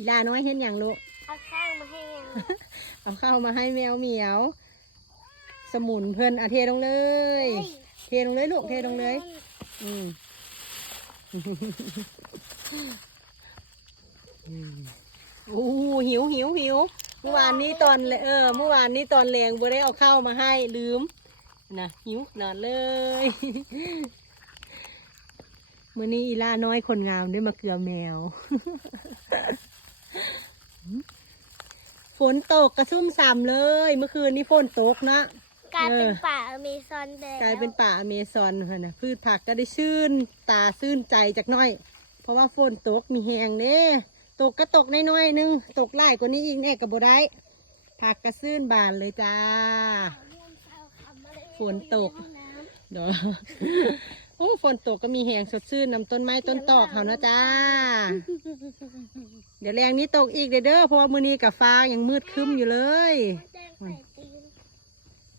อีลาน้อยเห็นอย่างลูก เอาข้างมาให้ยัง เอาข้าวมาให้แมวเหมียว สมุนเพิ่นเทลงเลย เทลงเลยลูกเทลงเลย อืมโอ้หิวเมื่อวานนี้ตอนเมื่อวานนี้ตอนแรงบัวได้เอาข้าวมาให้ลืมนะหิวนอนเลยมื้อนี้อีล่าน้อยคนงามได้มาเกลือแมว ฝนตกกระชุ่มฉ่ำเลยเมื่อคืนนี้ฝนตกนะกลายเป็นป่าอเมซอนแดง กลายเป็นป่าอเมซอนค่ะนะพืชผักก็ได้ชื่นตาชื่นใจจากหน้อย เพราะว่าฝนตกมีแหงเด้ตกก็ตกน้อยๆนึงตกหลายกว่านี้อีกแน่กับบ่ได้ผักกระชื่นบานเลยจ้าฝนตกเดี๋ยว โอ้ฝนตกก็มีแหงสดชื่นนำต้นไม้ต้นตอกเขานะจ้า เดี๋ยวแรงนี้ตกอีกเด้อเพราะว่ามื้อนี้กับฟ้ายังมืดครึ้มอยู่เลย แดงใส่